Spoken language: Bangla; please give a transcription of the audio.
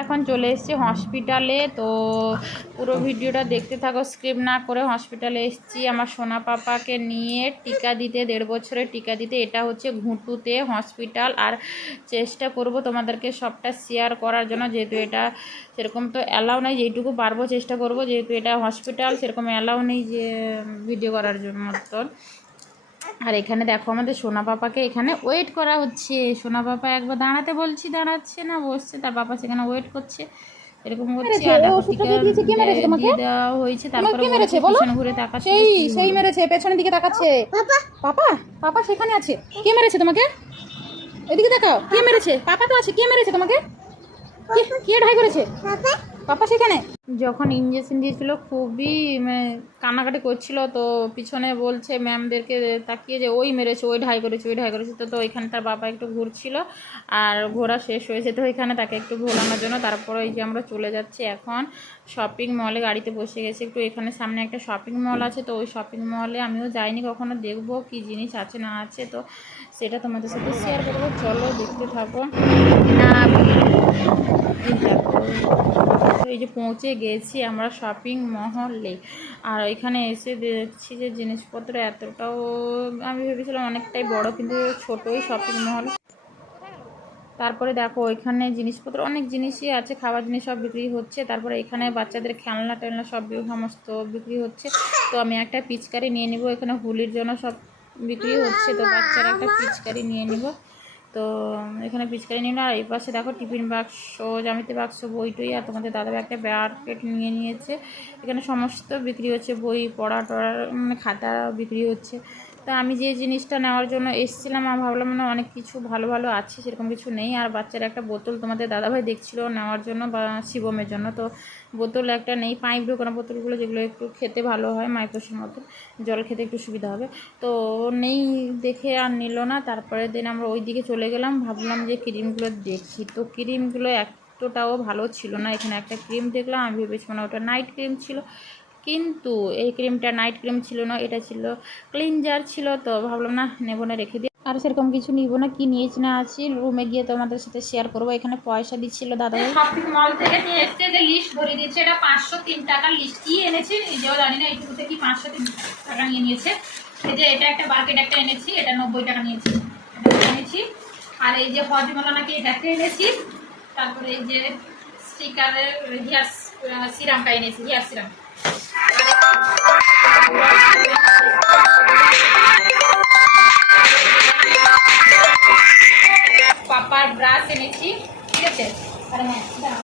এখন চলে এসেছি হসপিটালে। তো পুরো ভিডিওটা দেখতে থাকো, স্কিপ না করে। হসপিটালে এসেছি আমার সোনা পাপাকে নিয়ে টিকা দিতে, 1.5 বছরের টিকা দিতে। এটা হচ্ছে ঘুঁটুতে হসপিটাল। আর চেষ্টা করব তোমাদেরকে সবটা শেয়ার করার জন্য, যেহেতু এটা সেরকম তো অ্যালাউ নেই, যেইটুকু পারবো চেষ্টা করব। যেহেতু এটা হসপিটাল, সেরকম অ্যালাউ নেই যে ভিডিও করার জন্য তো। আর এখানে দেখো আমাদের সোনা পাপাকে এখানে ওয়েট করা হচ্ছে। সোনা পাপা একবার দাঁড়াতে বলছি, দাঁড়াচ্ছে না, বসছে। তার পাপা সেখানে ওয়েট করছে, এরকম করছে। আর দেখো টিকা দিয়ে দেওয়া হয়েছে। তারপরে বলছে পিছনে ঘুরে তাকাচ্ছে, সেই মেরেছে, পেছনের দিকে তাকাচ্ছে। পাপা পাপা সেখানে আছে। কে মেরেছে তোমাকে? এদিকে তাকাও, কে মেরেছে? পাপা তো আছে। কে মেরেছে তোমাকে? কে ঢাই করেছে? পাপা সেখানে। যখন ইঞ্জেকশন দিয়েছিল খুবই কান্নাকাটি করছিল। তো পিছনে বলছে ম্যামদেরকে তাকিয়ে যে ওই মেরেছে, ওই ঢাই করেছে, ওই ঢাই করেছে। তো ওইখানে তার বাবা একটু ঘুরছিল, আর ঘোরা শেষ হয়েছে। তো ওইখানে তাকে একটু ঘোরানোর জন্য তারপরে এই যে আমরা চলে যাচ্ছি এখন শপিং মলে। গাড়িতে বসে গেছি একটু। এখানে সামনে একটা শপিং মল আছে, তো ওই শপিং মলে আমিও যাইনি কখনো, দেখবো কি জিনিস আছে না আছে, তো সেটা তোমাদের সাথে শেয়ার করবো। চলো দেখতে থাকো। না এই যে পৌঁছে গেছি আমরা শপিং মহলে। আর এখানে এসে দেখছি যে জিনিসপত্র এতটাও, আমি ভেবেছিলাম অনেকটাই বড়, কিন্তু ছোটোই শপিং মহল। তারপরে দেখো এখানে জিনিসপত্র অনেক জিনিসই আছে, খাবার জিনিস সব বিক্রি হচ্ছে। তারপরে এখানে বাচ্চাদের খেলনা টেলনা সব সমস্ত বিক্রি হচ্ছে। তো আমি একটা পিচকারি নিয়ে নিব। এখানে হোলির জন্য সব বিক্রি হচ্ছে, তো বাচ্চারা একটা পিচকারি নিয়ে নিব। তো এখানে পিচকারি নিল। আর এই পাশে দেখো টিফিন বাক্স, জ্যামিতি বাক্স, বই টই। আর তোমাদের দাদাভাই একটা ব্যাকেট নিয়ে নিয়েছে। এখানে সমস্ত বিক্রি হচ্ছে, বই পড়া টড়ার খাতা বিক্রি হচ্ছে। তা আমি যে জিনিসটা নেওয়ার জন্য এসেছিলাম, আমি ভাবলাম না অনেক কিছু ভালো ভালো আছে, সেরকম কিছু নেই। আর বাচ্চার একটা বোতল তোমাদের দাদাভাই দেখছিল নেওয়ার জন্য, বা শিবমের জন্য। তো বোতল একটা নেই, পাইপ ঢোকানো বোতলগুলো, যেগুলো একটু খেতে ভালো হয়, মাইক্রোসের মতো জল খেতে একটু সুবিধা হবে। তো নেই দেখে আর নিল না। তারপরে দিন আমরা ওই দিকে চলে গেলাম, ভাবলাম যে ক্রিমগুলো দেখি। তো ক্রিমগুলো এতটাও ভালো ছিল না। এখানে একটা ক্রিম দেখলাম, আমি ভেবেছিলাম ওটা নাইট ক্রিম ছিল, কিন্তু এই ক্রিমটা নাইট ক্রিম ছিল না, এটা ছিল ক্লিনজার ছিল। তো ভাবলাম না, নেব না, রেখে দিই। আর সেরকম কিছু নিব না, কি নিয়েছি না আছি রুমে গিয়ে তোমাদের সাথে শেয়ার করবো। এখানে পয়সা দিচ্ছিল দাদাভাই। শপিং মল থেকে নিয়ে এসছে, যে লিস্ট ধরে দিচ্ছে। এটা 503 টাকার লিস্ট। কি এনেছি নিজেও জানি না, এইটুকু থেকে 503 টাকা নিয়ে নিয়েছে। এই যে এটা একটা বাকেট একটা এনেছি, এটা 90 টাকা নিয়েছি, এটা এনেছি। আর এই যে হজমলা নাকি এটা একটা এনেছি। তারপরে এই যে স্টিকারের হেয়ার সিরামটা এনেছি, হেয়ার সিরাম। পাপার ব্রাশ এনেছি, ঠিক আছে। আর হ্যাঁ